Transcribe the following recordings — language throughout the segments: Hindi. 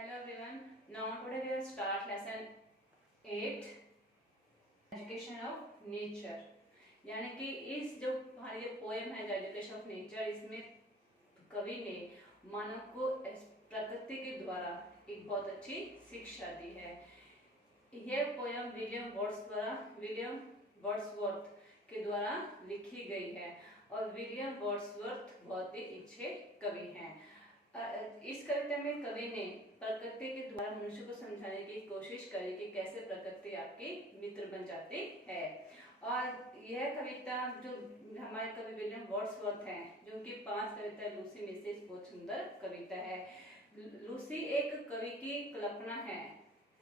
Hello everyone. Now today we will start lesson 8 education of nature. यानी कि इस जो हमारी पोएम है एजुकेशन ऑफ नेचर, इसमें कवि ने मानव को प्रकृति के द्वारा एक बहुत अच्छी शिक्षा दी है। यह पोएम विलियम वर्ड्सवर्थ के द्वारा लिखी गई है और विलियम वर्ड्सवर्थ बहुत ही अच्छे कवि हैं। इस कविता में कवि ने प्रकृति के द्वारा मनुष्य को समझाने की कोशिश करी कि कैसे प्रकृति आपकी मित्र बन जाती है। और यह कविता जो हमारे कवि विलियम वर्ड्सवर्थ हैं, जो उनकी 5 कविता लूसी में से बहुत सुंदर कविता है। लूसी एक कवि की कल्पना है,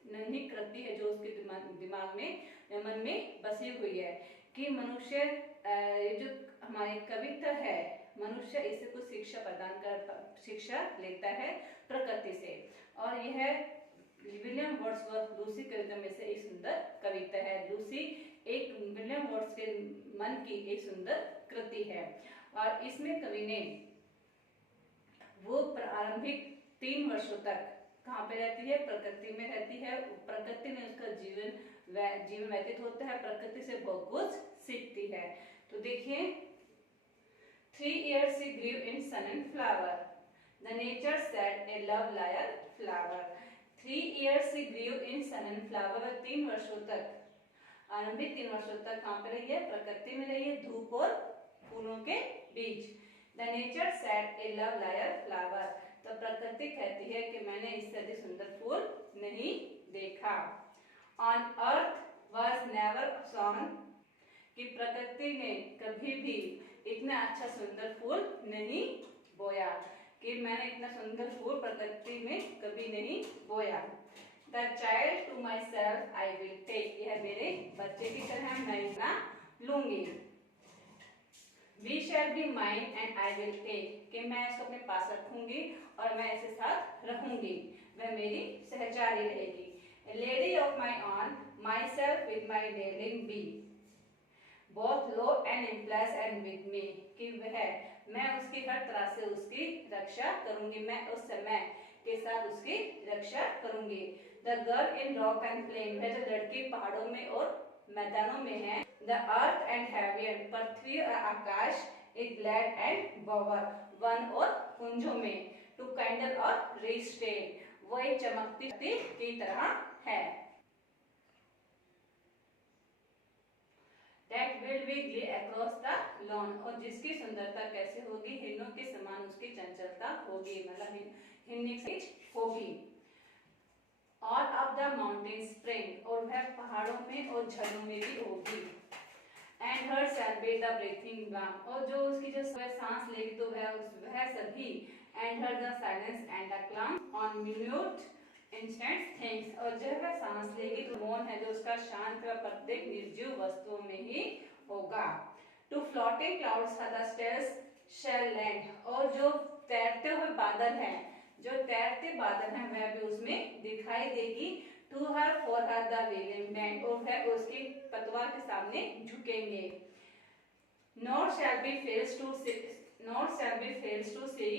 नन्ही कृति है जो उसके दिमाग में मन में बसी हुई है कि मनुष्य जो हमारी कविता है, मनुष्य इसे कुछ शिक्षा लेता है प्रकृति से। और यह विलियम वर्ड्सवर्थ लूसी कविता में से एक सुंदर कविता है। लूसी एक विलियम वर्ड्स के मन की एक सुंदर कृति है और इसमें कवि ने वो प्रारंभिक 3 वर्षों तक कहाँ पे रहती है, प्रकृति में रहती है। प्रकृति में उसका जीवन व्यतीत होता है, प्रकृति से बहुत कुछ सीखती है। तो देखिए, 3 years she grew in sun and flower. The nature said a love liar flower. 3 years she grew in sun and flower. 3 वर्षों तक, आरंभिक 3 वर्षों तक कहाँ पे रही है, प्रकृति में रही है, धूप और फूलों के बीच। The nature said a love liar flower. तो प्रकृति कहती है कि मैंने इससे अधिक सुंदर फूल नहीं देखा। On earth was never sown, कि प्रकृति ने कभी भी इतना अच्छा सुंदर फूल नहीं बोया, कि मैंने इतना सुंदर फूल प्रकृति में कभी नहीं बोया। The child to myself I will take, यह मेरे बच्चे की तरह मैं इतना लूंगी। We shall be mine and I will take, कि मैं इसको अपने पास रखूंगी और मैं इसे साथ रखूंगी, वह मेरी सहचारी रहेगी। A lady of my own, myself with my darling be, both low and impress and with me, कि वह मैं उसकी हर तरह से उसकी रक्षा करूंगी, मैं उस समय के साथ उसकी रक्षा करूंगी। The girl in rock and plain, वह जो लड़की पहाड़ों में और मैदानों में है। The earth and heaven, पृथ्वी और आकाश, एक glad and bower, वन और कुंजों में। To candle और restate, वो एक चमकती की तरह है। That will be glee across the lawn, और जिसकी सुंदरता कैसे होगी, हिरणों के समान उसकी चंचलता होगी, मतलब हिरनी होगी। और अब द माउंटेन स्प्रिंग, और वह पहाड़ों में और झरनों में भी होगी। And her shall be the breathing warm, और जो उसकी जो सांस लेगी तो वह सभी। And her the silence and the क्लम on mute instant things, और जब वह सांस लेगी तो मौन है जो उसका शांत व प्रत्येक निर्जीव वस्तुओं में ही होगा। To floating clouds the stales shall land, और जो तैरते हुए बादल हैं, जो तैरते बादल हैं वह भी उसमें दिखाई देगी। To her for her the William band, और वह उसकी पतवार के सामने झुकेंगे। Not shall be fails to see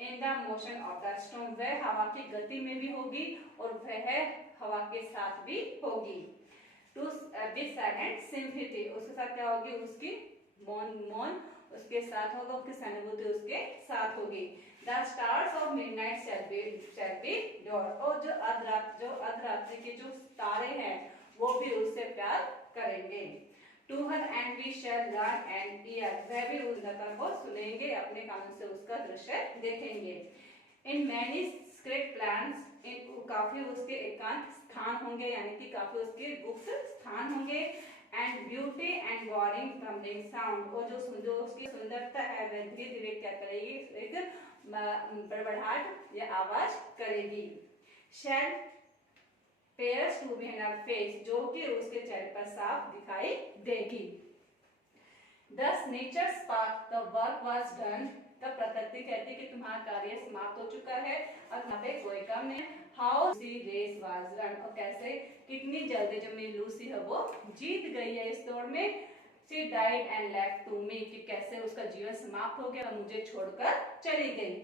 in the motion of the storm, वह हवा की गति में भी होगी और वह हवा के साथ भी होगी। टू बी साइलेंट सिंपैथी, उसके साथ क्या होगी, उसकी मौन उसके साथ होगा, उसकी सहानुभूति उसके साथ होगी। The stars of midnight shall be door, और जो अर्धरात्रि के जो तारे हैं वो भी उससे प्यार करेंगे। To her and we shall learn and year, वह भी उस लता को सुनेंगे, अपने कानों से उसका दृश्य देखेंगे। इन मैनी स्क्रिप्ट प्लान्स, काफी उसके एकांत स्थान होंगे, यानी कि काफी उसके गुप्त स्थान होंगे। And beauty and warring थम्बलिंग sound, और जो उसकी सुंदरता है वह धीरे धीरे क्या करेगी, एक बड़बड़ाहट या आवाज करेगी। Shall pairs to be her face, जो कि उसके चेहरे पर साफ दिखाई देगी। Thus nature spark, the work was done, तब प्रकृति कहती है कि तुम्हारा कार्य समाप्त हो चुका है, अब यहाँ पे कोई काम नहीं। How the race was run, और कैसे कितनी जल्दी जो मेरी लूसी है वो जीत गई है इस दौड़ में। She died and left to me, कि कैसे उसका जीवन समाप्त हो गया और मुझे छोड़कर चली गई।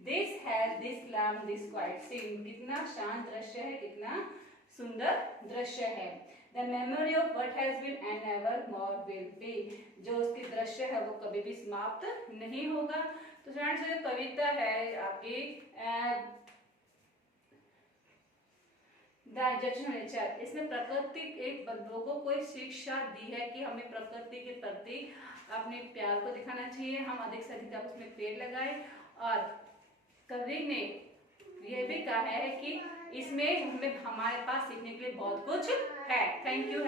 This has this calm this quiet scene, कितना शांत दृश्य है, कितना सुंदर दृश्य है। The memory of what has been and never more will be, जो उसकी दृश्य है वो कभी भी समाप्त नहीं होगा। तो फ्रेंड्स जो कविता है आपकी द एजुकेशन ऑफ नेचर, इसमें प्रकृति एक लोगों को एक शिक्षा दी है कि हमें प्रकृति के प्रति अपने प्यार को दिखाना चाहिए, हम अधिक से अधिक उसमें पेड़ लगाएं। और कवि ने यह भी कहा है कि इसमें हमें हमारे पास सीखने के लिए बहुत कुछ है। Thank you.